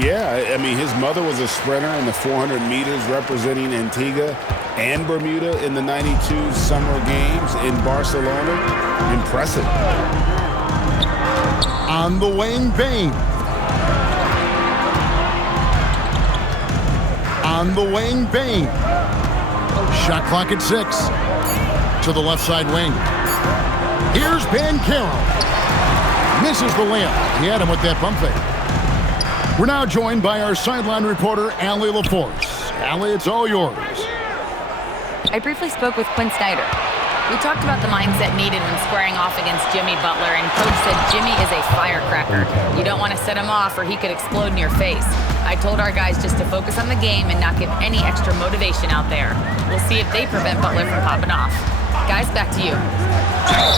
Yeah, I mean, his mother was a sprinter in the 400 meters representing Antigua and Bermuda in the 92 Summer Games in Barcelona. Impressive. On the wing, Bane. On the wing, Bane. Shot clock at 6. To the left side wing. Here's Banchero. Misses the layup. He had him with that bump fake. We're now joined by our sideline reporter, Allie LaForce. Allie, it's all yours. I briefly spoke with Quinn Snyder. We talked about the mindset needed when squaring off against Jimmy Butler, and Coach said Jimmy is a firecracker. You don't want to set him off or he could explode in your face. I told our guys just to focus on the game and not give any extra motivation out there. We'll see if they prevent Butler from popping off. Guys, back to you.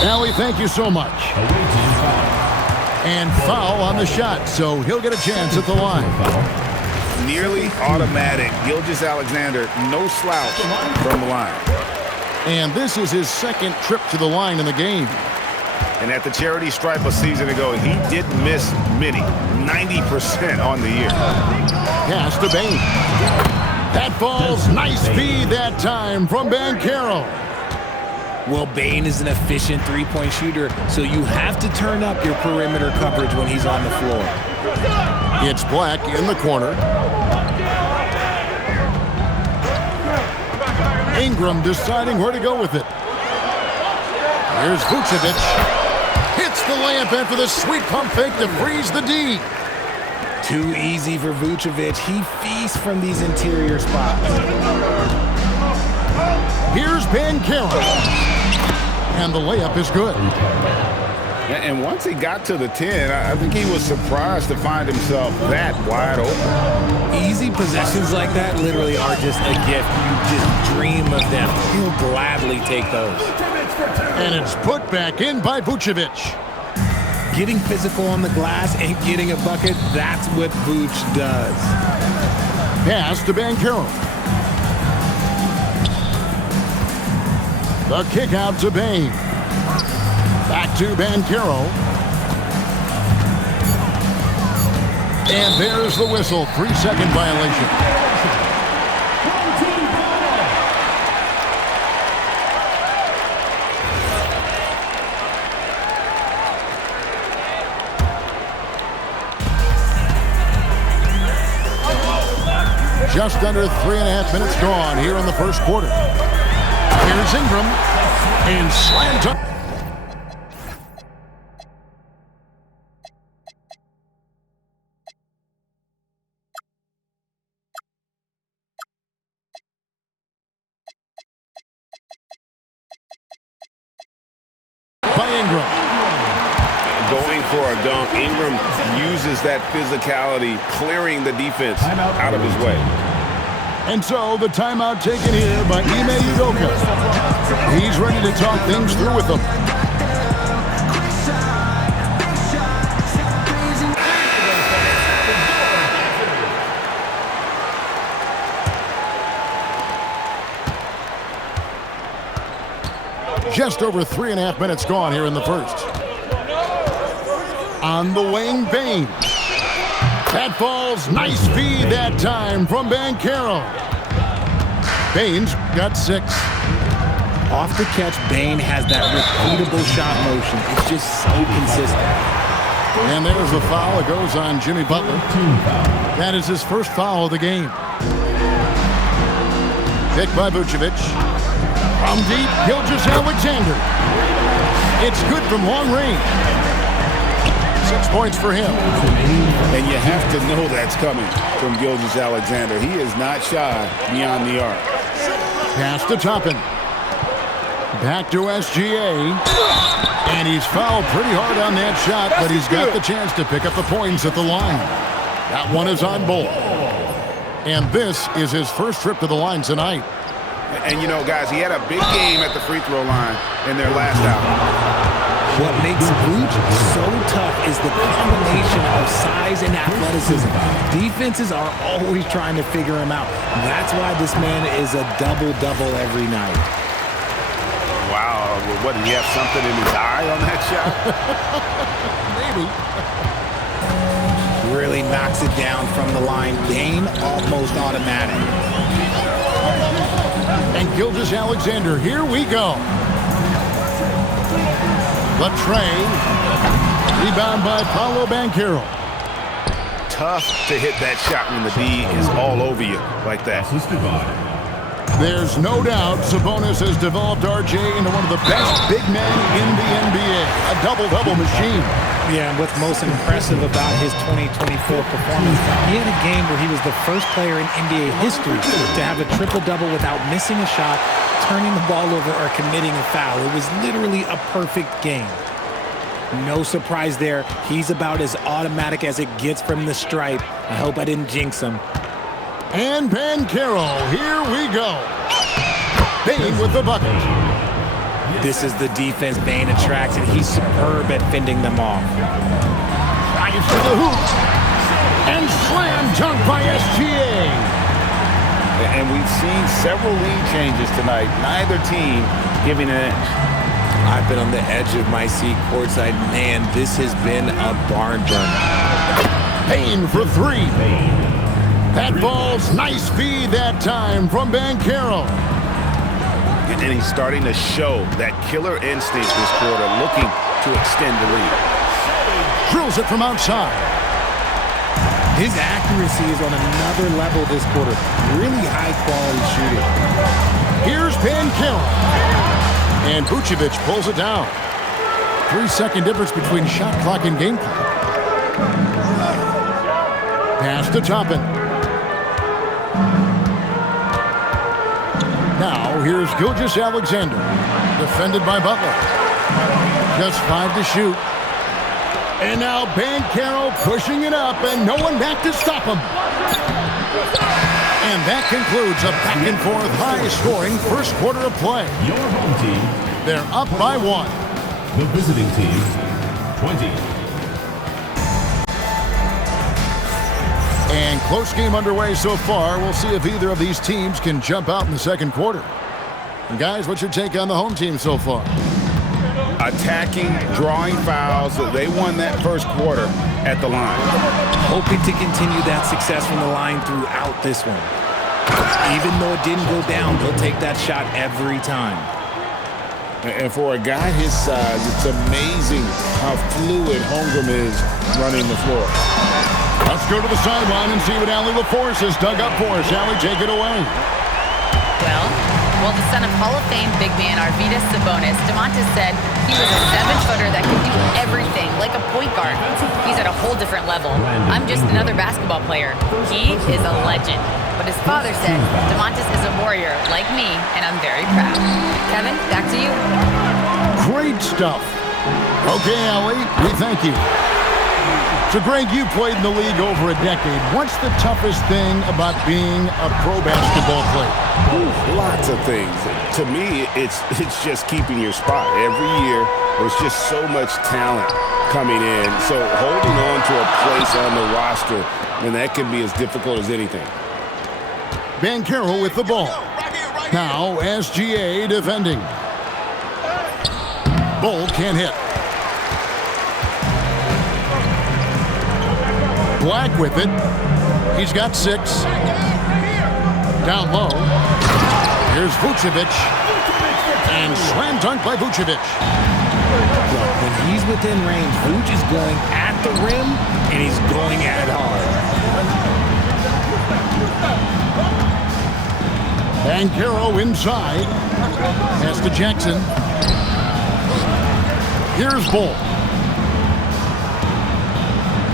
Allie, thank you so much. And foul on the shot, so he'll get a chance at the line. Nearly automatic. Gilgeous-Alexander, no slouch from the line. And this is his second trip to the line in the game. And at the charity stripe a season ago, he didn't miss many, 90% on the year. Pass to Bane. That falls. Nice feed that time from Banchero. Well, Bane is an efficient three-point shooter, so you have to turn up your perimeter coverage when he's on the floor. It's Black in the corner. Ingram deciding where to go with it. Here's Vucevic. Hits the layup after the sweet pump fake to freeze the D. Too easy for Vucevic. He feasts from these interior spots. Here's Banchero. And the layup is good. And once he got to the 10, I think he was surprised to find himself that wide open. Easy possessions like that literally are just a gift. You just dream of them. He'll gladly take those. And it's put back in by Vucevic. Getting physical on the glass and getting a bucket, that's what Vooch does. Pass to Banchero. The kick out to Bane. Back to Banchero. And there's the whistle. 3-second violation. Just under 3.5 minutes gone here in the first quarter. Here's Ingram. And slammed up. By Ingram. Going for a dunk, Ingram uses that physicality, clearing the defense out of his way. And so the timeout taken here by Ime Udoka. He's ready to talk things through with them. Just over 3.5 minutes gone here in the first. On the wing, Bane. That falls. Nice feed that time from Banchero. Bane's got 6. Off the catch, Bane has that repeatable shot motion. It's just so consistent. And there's the foul. It goes on Jimmy Butler. That is his first foul of the game. Picked by Vucevic. From deep, Gilgeous-Alexander. It's good from long range. 6 points for him. And you have to know that's coming from Gilgeous-Alexander. He is not shy beyond the arc. Pass to Toppin. Back to SGA. And he's fouled pretty hard on that shot, but he's got the chance to pick up the points at the line. That one is on Bull. And this is his first trip to the line tonight. And, you know, guys, he had a big game at the free throw line in their last outing. What makes Vooch so tough is the combination of size and athleticism. Defenses are always trying to figure him out. That's why this man is a double-double every night. Wow. Well, what, did he have something in his eye on that shot? Maybe. Really knocks it down from the line. Game almost automatic. And Gilgeous-Alexander, here we go. Latrey, rebound by Paolo Banchero. Tough to hit that shot when the D is all over you like that. There's no doubt Sabonis has developed RJ into one of the best big men in the NBA. A double-double machine. Yeah, and what's most impressive about his 2024 performance, he had a game where he was the first player in NBA history to have a triple-double without missing a shot, turning the ball over, or committing a foul. It was literally a perfect game. No surprise there. He's about as automatic as it gets from the stripe. I hope I didn't jinx him. And Banchero, here we go. Bane with the bucket. This is the defense Bane attracts, and he's superb at fending them off. Drives to the hoop. And slam dunk by SGA. And we've seen several lead changes tonight. Neither team giving an inch. I've been on the edge of my seat courtside. Man, this has been a barn burner. Payne for three. That ball's nice feed that time from Banchero. And he's starting to show that killer instinct this quarter, looking to extend the lead. Drills it from outside. His accuracy is on another level this quarter. Really high-quality shooting. Here's Banchero. And Vucevic pulls it down. 3-second difference between shot clock and game clock. Pass to Toppin. Now, here's Gilgeous-Alexander. Defended by Butler. Just 5 to shoot. And now Banchero pushing it up, and no one back to stop him. And that concludes a back-and-forth, high-scoring first quarter of play. Your home team. They're up by 1. The visiting team, 20. And close game underway so far. We'll see if either of these teams can jump out in the second quarter. And guys, what's your take on the home team so far? Attacking, drawing fouls. They won that first quarter at the line. Hoping to continue that success from the line throughout this one. Even though it didn't go down, they'll take that shot every time. And for a guy his size, it's amazing how fluid Holmgren is running the floor. Let's go to the sideline and see what Allie LaForce has dug up for us. Allie, take it away. Well, the son of Hall of Fame big man Arvydas Sabonis, Domantas said he was a 7-footer that could do everything, like a point guard. He's at a whole different level. I'm just another basketball player. He is a legend. But his father said Domantas is a warrior like me, and I'm very proud. Kevin, back to you. Great stuff. Okay, Allie, we thank you. So, Greg, you played in the league over a decade. What's the toughest thing about being a pro basketball player? Ooh, lots of things. To me, it's just keeping your spot. Every year, there's just so much talent coming in. So holding on to a place on the roster, and that can be as difficult as anything. Banchero with the ball. Now, SGA defending. Bull can't hit. Black with it. He's got 6. Down low. Here's Vucevic. And slam dunk by Vucevic. When he's within range, Vuce is going at the rim, and he's going at it hard. Banchero inside. Pass to Jackson. Here's Bull.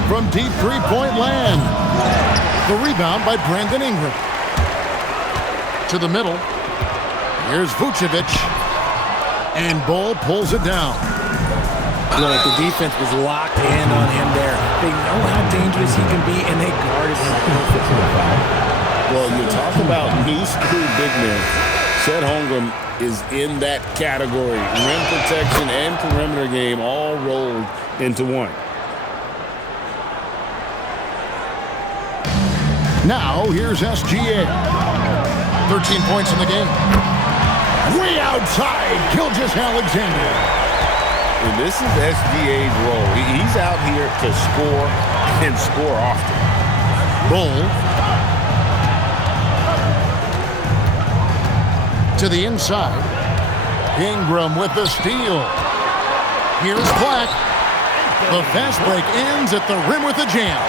From deep three-point land. The rebound by Brandon Ingram. To the middle. Here's Vucevic. And Bull pulls it down. Look, the defense was locked in on him there. They know how dangerous he can be, and they guarded him perfectly. Well, you talk about new school big men. Chet Holmgren is in that category. Rim protection and perimeter game all rolled into one. Now, here's SGA. 13 points in the game. Way outside, Gilgeous-Alexander. And this is SGA's role. He's out here to score and score often. Bull. To the inside. Ingram with the steal. Here's Black. The fast break ends at the rim with a jam.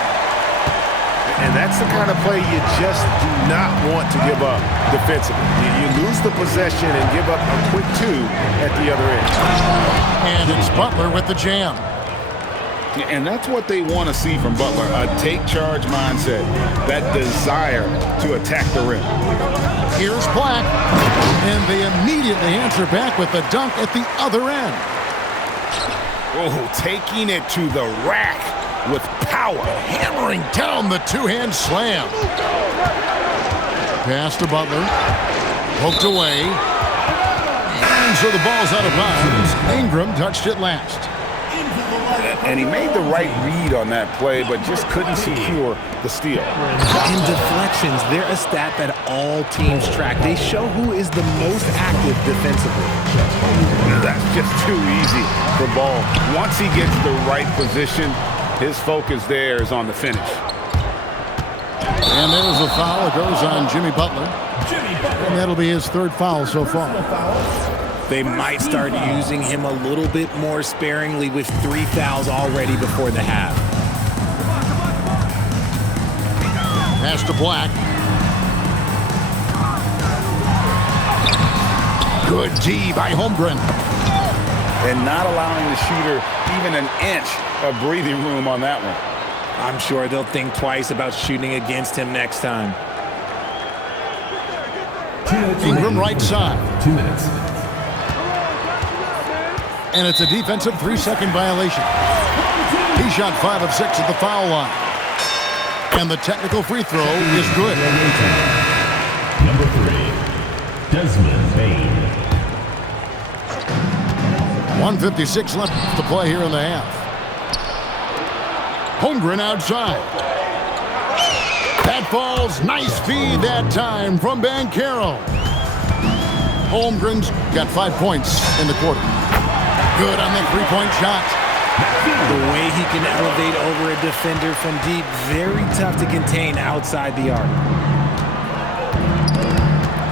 And that's the kind of play you just do not want to give up defensively. You lose the possession and give up a quick two at the other end. And it's Butler with the jam. And that's what they want to see from Butler, a take-charge mindset, that desire to attack the rim. Here's Black. And they immediately answer back with the dunk at the other end. Oh, taking it to the rack with power. Hammering down the two-hand slam. Pass to Butler. Poked away. And so the ball's out of bounds. Ingram touched it last. And he made the right read on that play, but just couldn't secure the steal. In deflections, they're a stat that all teams track. They show who is the most active defensively. That's just too easy for Ball. Once he gets the right position, his focus there is on the finish. And there's a foul. It goes on Jimmy Butler. And that'll be his third foul so far. They might start using him a little bit more sparingly with 3 fouls already before the half. Pass to Black. Good D by Holmgren. And not allowing the shooter even an inch of breathing room on that one. I'm sure they'll think twice about shooting against him next time. Ingram right side. 2 minutes. And it's a defensive 3-second violation. He shot 5 of 6 at the foul line. And the technical free throw is good. Number 3, Desmond Bain. 1:56 left to play here in the half. Holmgren outside. That falls. Nice feed that time from Banchero. Holmgren's got 5 points in the quarter. Good on the three-point shot. The way he can elevate over a defender from deep, very tough to contain outside the arc.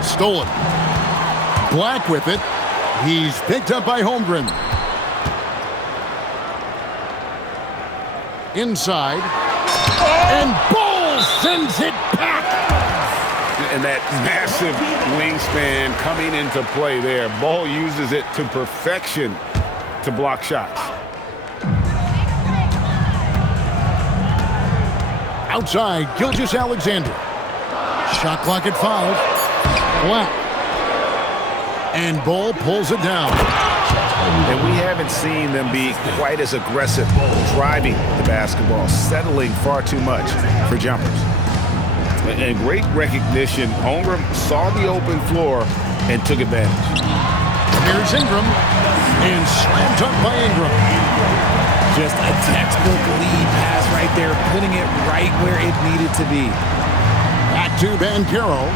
Stolen. Black with it. He's picked up by Holmgren. Inside. And Ball sends it back. And that massive wingspan coming into play there. Ball uses it to perfection to block shots. Outside, Gilgeous-Alexander. Shot clock at 5. Black. And Ball pulls it down. And we haven't seen them be quite as aggressive driving the basketball, settling far too much for jumpers. And great recognition. Holmgren saw the open floor and took advantage. Here's Ingram. And slam dunk by Ingram. Just a textbook lead pass right there, putting it right where it needed to be. Back to Banchero.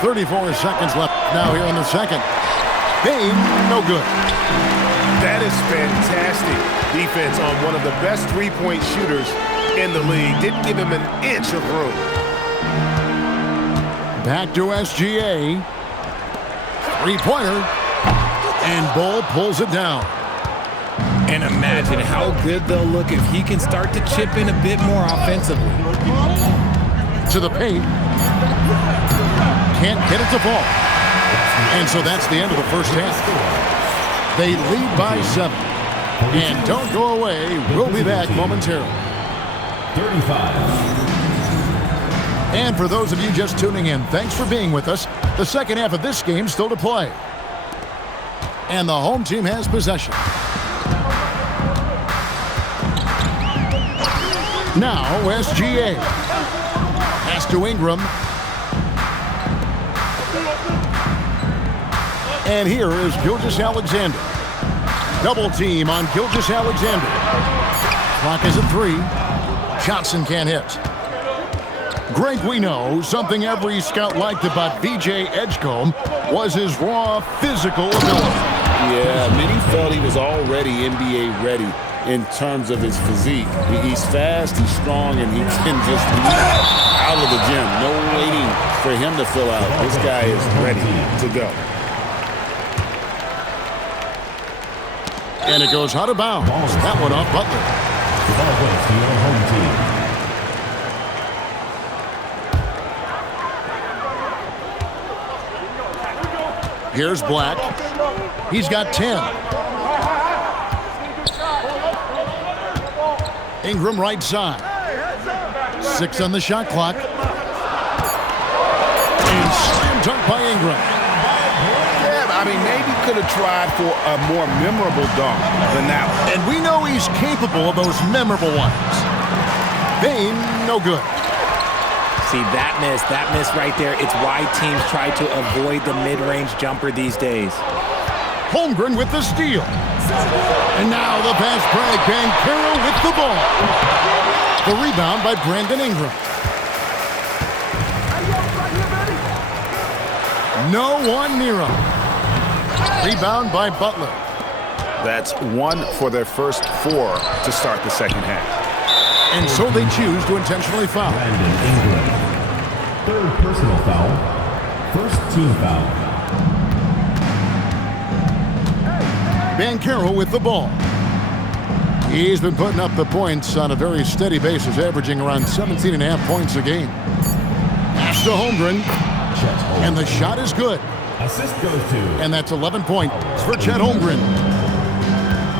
.34 seconds left now here in the second. Bain, no good. That is fantastic defense on one of the best three-point shooters in the league. Didn't give him an inch of room. Back to SGA. Three-pointer. And Ball pulls it down. And imagine how good they'll look if he can start to chip in a bit more offensively. To the paint. Can't get it to fall. And so that's the end of the first half. They lead by 7. And don't go away. We'll be back momentarily. 35. And for those of you just tuning in, thanks for being with us. The second half of this game still to play. And the home team has possession. Now SGA. Pass to Ingram. And here is Gilgeous-Alexander. Double team on Gilgeous-Alexander. Clock is at 3. Johnson can't hit. Greg, we know something every scout liked about VJ Edgecombe was his raw physical ability. Yeah, many felt he was already NBA ready in terms of his physique. He's fast, he's strong, and he can just leap out of the gym. No waiting for him to fill out. This guy is ready to go. And it goes out of bounds. That one off Butler. The ball goes to your home team. Here's Black. He's got 10. Ingram right side. 6 on the shot clock. And slam dunk by Ingram. Yeah, I mean, maybe could have tried for a more memorable dunk than that one. And we know he's capable of those memorable ones. Bane, no good. See, that miss right there, it's why teams try to avoid the mid-range jumper these days. Holmgren with the steal. And now the pass break. Banchero with the ball. The rebound by Brandon Ingram. No one near him. Rebound by Butler. That's 1 for their first 4 to start the second half. And so they choose to intentionally foul. Brandon Ingram. 3rd personal foul. 1st team foul. Banchero with the ball. He's been putting up the points on a very steady basis, averaging around 17.5 points a game. Pass to Holmgren. And the shot is good. Assist goes to. And that's 11 points for Chet Holmgren.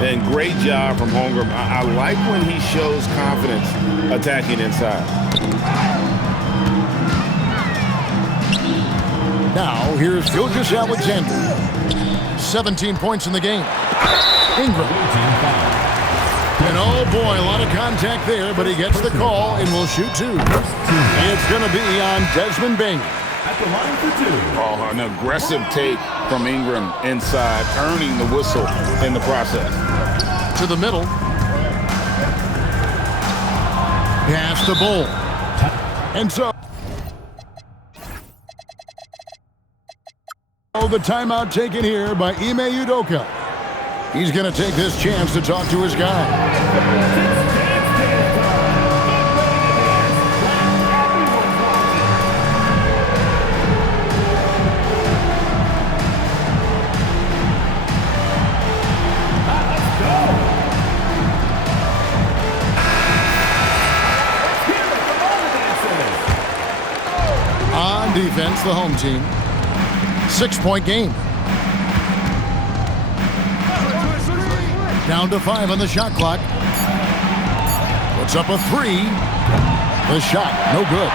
And great job from Holmgren. I like when he shows confidence attacking inside. Now, here's Gilgeous-Alexander. 17 points in the game. Ingram. And oh boy, a lot of contact there, but he gets the call and will shoot 2. It's going to be on Desmond Bane. At the line for 2. Oh, an aggressive take from Ingram inside, earning the whistle in the process. To the middle. Pass the Bull. And so the timeout taken here by Ime Udoka. He's going to take this chance to talk to his guy. On defense, the home team. 6-point game. Down to 5 on the shot clock. Puts up a 3. The shot, no good.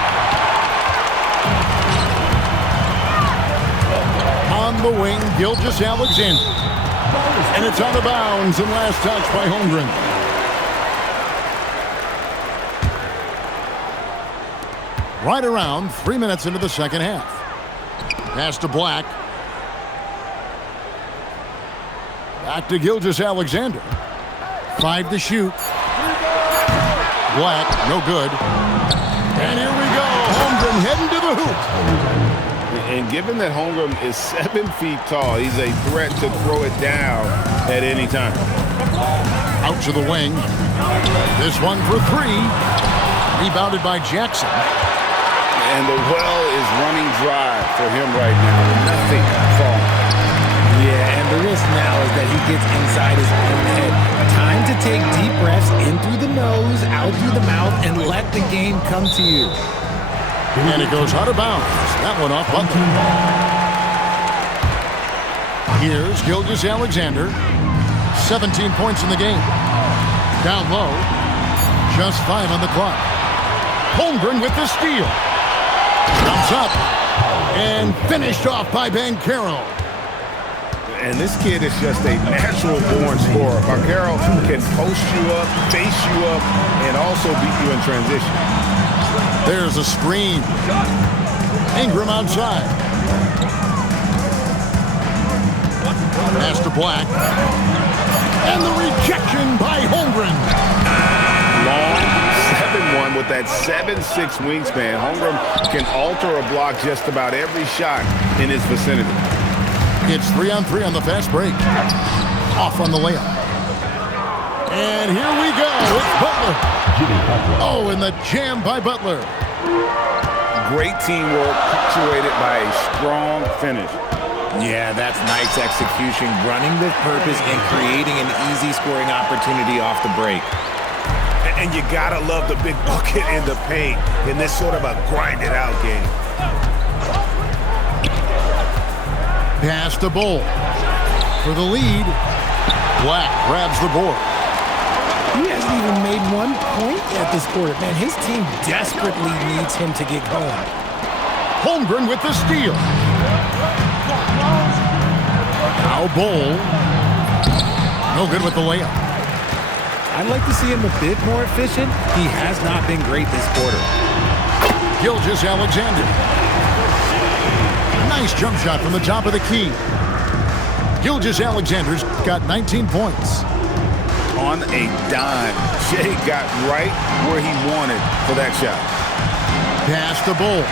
On the wing, Gilgeous-Alexander. And it's out of bounds and last touch by Holmgren. Right around 3 minutes into the second half. Pass to Black. Back to Gilgeous-Alexander. 5 to shoot. Black, no good. And here we go. Holmgren heading to the hoop. And given that Holmgren is 7 feet tall, he's a threat to throw it down at any time. Out to the wing. This one for 3. Rebounded by Jackson. And the well is running dry for him right now. Nothing falling. Yeah, and the risk now is that he gets inside his own head. Time to take deep breaths in through the nose, out through the mouth, and let the game come to you. And it goes out of bounds. That one off Butler. Here's Gilgeous-Alexander. 17 points in the game. Down low. Just 5 on the clock. Holmgren with the steal. Comes up. And finished off by Banchero. And this kid is just a natural-born scorer. Banchero can post you up, face you up, and also beat you in transition. There's a screen. Ingram outside. Pass to Black. And the rejection by Holmgren. Long 7-1 with that 7'6" wingspan. Holmgren can alter a block just about every shot in his vicinity. It's 3-on-3 on the fast break. Off on the layup. And here we go. It's Butler. Oh, and the jam by Butler. Great teamwork punctuated by a strong finish. Yeah, that's nice execution, running with purpose and creating an easy scoring opportunity off the break. And you gotta love the big bucket in the paint in this sort of a grind-it-out game. Pass to Bull. For the lead. Black grabs the board. He hasn't even made 1 point at this quarter. Man, his team desperately needs him to get going. Holmgren with the steal. Now Bull. No good with the layup. I'd like to see him a bit more efficient. He has not been great this quarter. Gilgeous-Alexander. Nice jump shot from the top of the key. Gilgeous-Alexander's got 19 points. On a dime, Shea got right where he wanted for that shot. Pass to Bull.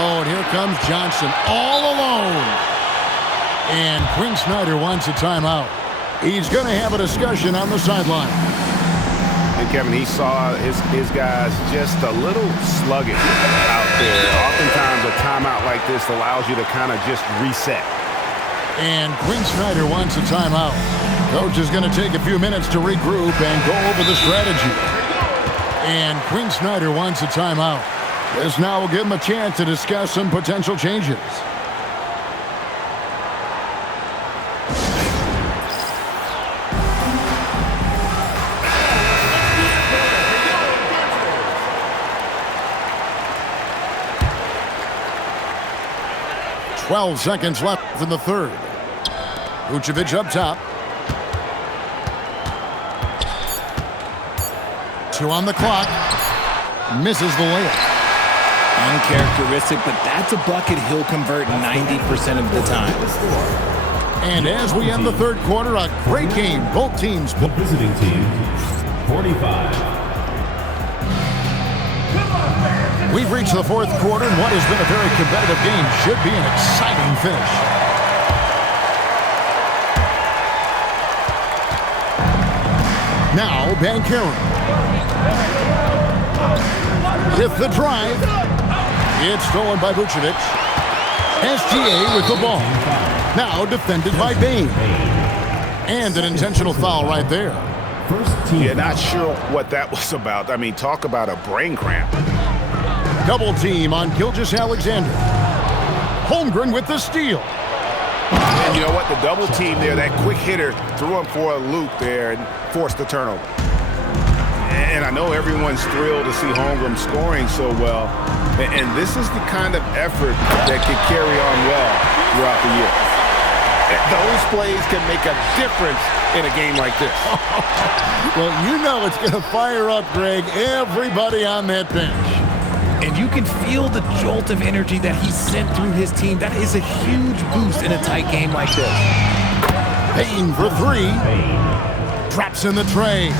Oh, and here comes Johnson all alone. And Quinn Snyder wants a timeout. He's going to have a discussion on the sideline. And Kevin, he saw his guys just a little sluggish out there. Oftentimes a timeout like this allows you to kind of just reset. And Quinn Snyder wants a timeout. Coach is going to take a few minutes to regroup and go over the strategy. And Quinn Snyder wants a timeout. This now will give him a chance to discuss some potential changes. Seconds left in the third. Vucevic up top. 2 on the clock. Misses the layup. Uncharacteristic, but that's a bucket he'll convert 90% of the time. And as we end the third quarter, a great game. Both teams. The visiting team, 45. We've reached the fourth quarter, and what has been a very competitive game should be an exciting finish. Now, Banchero. With the drive. It's stolen by Vucevic. SGA with the ball. Now defended by Bane. And an intentional foul right there. Yeah, not sure what that was about. I mean, talk about a brain cramp. Double team on Gilgeous-Alexander. Holmgren with the steal. And you know what? The double team there, that quick hitter threw him for a loop there and forced the turnover. And I know everyone's thrilled to see Holmgren scoring so well. And this is the kind of effort that can carry on well throughout the year. Those plays can make a difference in a game like this. Well, you know it's going to fire up, Greg, everybody on that bench. And you can feel the jolt of energy that he sent through his team. That is a huge boost in a tight game like this. Payne for 3. Traps in the tray.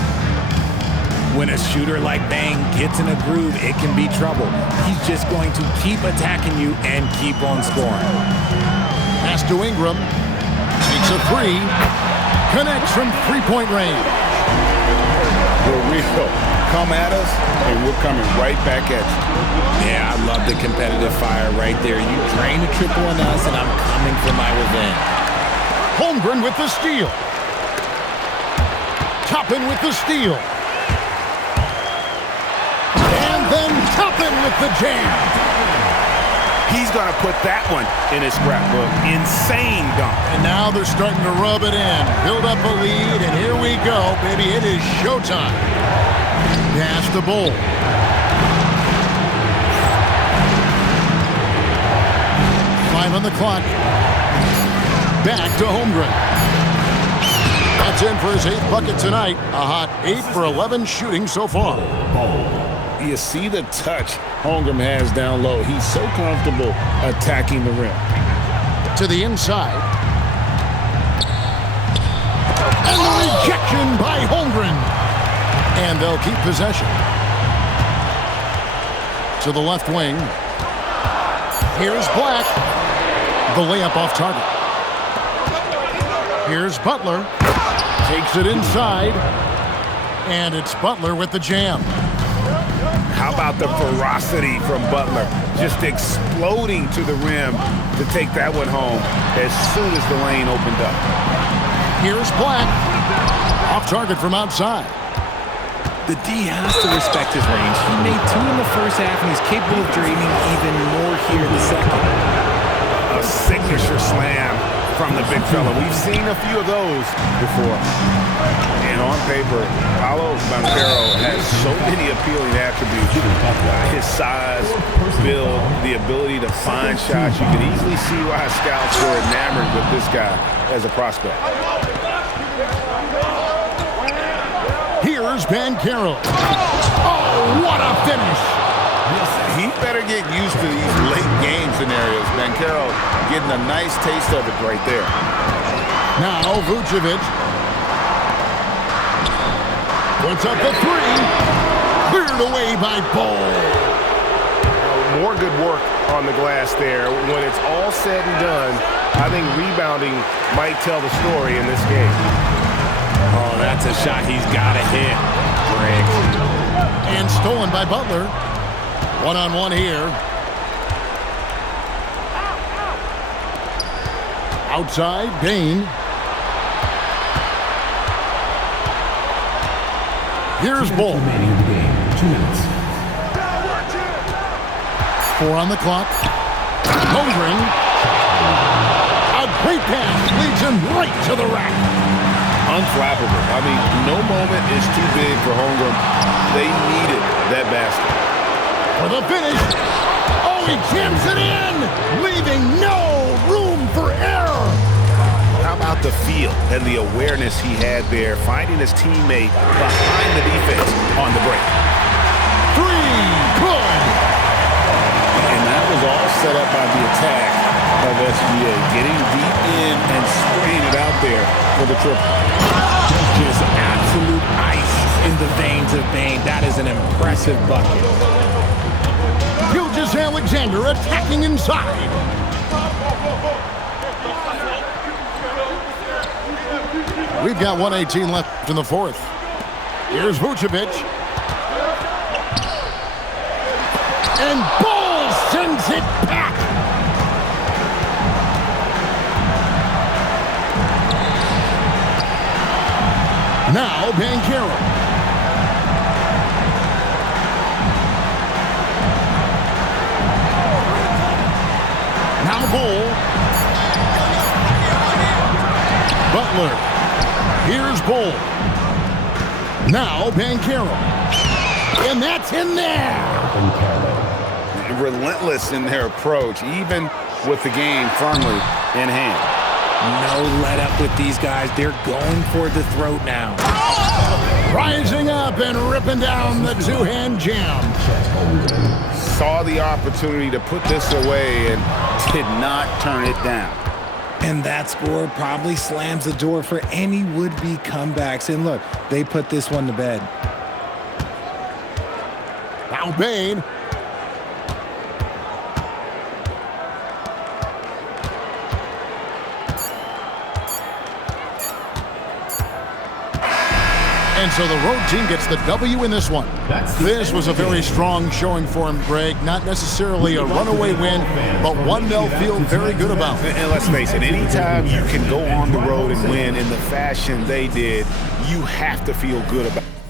When a shooter like Bang gets in a groove, it can be trouble. He's just going to keep attacking you and keep on scoring. Pass to Ingram. Takes a 3. Connects from three-point range. We're real. Come at us, and we're coming right back at you. Yeah, I love the competitive fire right there. You drain a triple on us, and I'm coming for my revenge. Holmgren with the steal. Toppin with the steal. And then Toppin with the jam. He's going to put that one in his scrapbook. Insane dunk. And now they're starting to rub it in. Build up a lead, and here we go, baby. It is showtime. Pass the Bull. Five on the clock. Back to Holmgren. That's in for his 8th bucket tonight. A hot 8 for 11 shooting so far. You see the touch Holmgren has down low. He's so comfortable attacking the rim. To the inside. And the rejection by Holmgren. And they'll keep possession. To the left wing. Here's Black. The layup off target. Here's Butler. Takes it inside. And it's Butler with the jam. How about the ferocity from Butler? Just exploding to the rim to take that one home as soon as the lane opened up. Here's Black. Off target from outside. The D has to respect his range. He made 2 in the first half, and he's capable of draining even more here in the second. A signature slam from the big fella. We've seen a few of those before. And on paper, Paolo Banchero has so many appealing attributes. His size, build, the ability to find shots. You can easily see why scouts were enamored with this guy as a prospect. Here's Banchero. Oh, what a finish! He better get used to these late game scenarios. Banchero getting a nice taste of it right there. Now Vucevic puts up the 3. Cleared away by Ball. More good work on the glass there. When it's all said and done, I think rebounding might tell the story in this game. Oh, that's a shot he's got to hit. Greg. And stolen by Butler. One-on-one here. Outside, Bane. Here's Bull. Remaining in the game. 2 minutes. 4 on the clock. Holmgren. A great pass leads him right to the rack. Unflappable. I mean, no moment is too big for Holmgren. They needed that basket. For the finish. Oh, he jams it in, leaving no room for error. How about the feel and the awareness he had there, finding his teammate behind the defense on the break. 3, good. And that was all set up by the attack of SGA, getting deep in and spraying it out there for the triple. Just absolute ice in the veins of Bane. That is an impressive bucket. Gilgeous-Alexander attacking inside. We've got 1:18 left in the fourth. Here's Vucevic. And Ball sends it back. Now Banchero. Now Bull. Butler. Here's Bull. Now Banchero. And that's in there. Relentless in their approach, even with the game firmly in hand. No let up with these guys. They're going for the throat now. Rising up and ripping down the two-hand jam. Saw the opportunity to put this away and did not turn it down. And that score probably slams the door for any would-be comebacks. And look, they put this one to bed. Now Bane. And so the road team gets the W in this one. This was a very strong showing for him, Greg. Not necessarily a runaway win, but one they'll feel very good about. And let's face it, anytime you can go on the road and win in the fashion they did, you have to feel good about it.